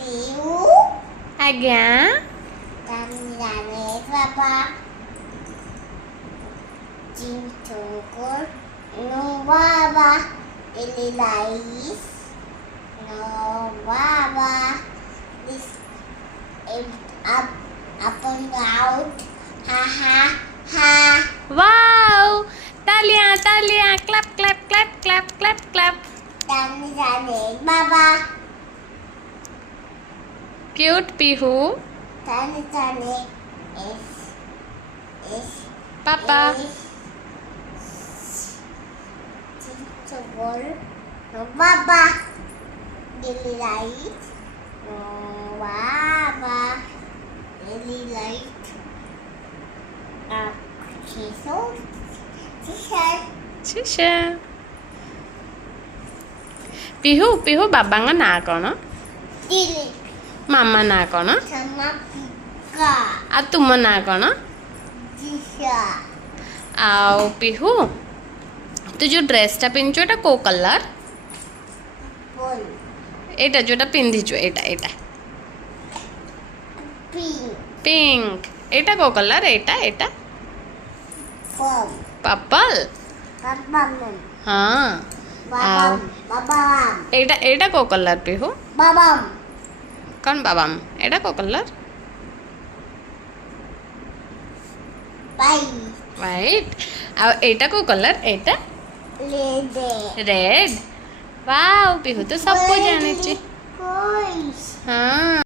pihu. ଆଜ୍ଞା। Tanzania Papa. Cintukur. No Baba. Ili Lais. No Baba. This is up and out. Ha ha ha. वाव, तालियां तालियां, clap clap clap clap clap clap. Tanzania Baba. Cute Pihu. Tanzania is पापा। Cintukur. No Baba. Ili Lais. No Baba. Ili Lais. शिशा। पिहू पिहू बाबाଙ୍କ ନାଁ କ'ଣ? ମାମା ନାଁ କ'ଣ? ଆଉ ତୁମ ନାଁ କ'ଣ? ଆଉ ପିହୁ ତୁ ଯୋଉ ଡ୍ରେସଟା ପିନ୍ଧିଛୁ ଏଟା କୋଉ କଲର? ଏଇଟା ଯୋଉଟା ପିନ୍ଧିଛୁ ଏଇଟା ଏଇଟା ପିଙ୍କ। ଏଇଟା କୋଉ କଲର? ଏଇଟା ଏଇଟା पर्पल। हाँ एटा एटा को कलर पे हो? कौन बाबाम? एटा को कलर? वाइट। आ एटा को कलर? एटा रेड। वाओ पिहू तो सब जाने ची। हाँ।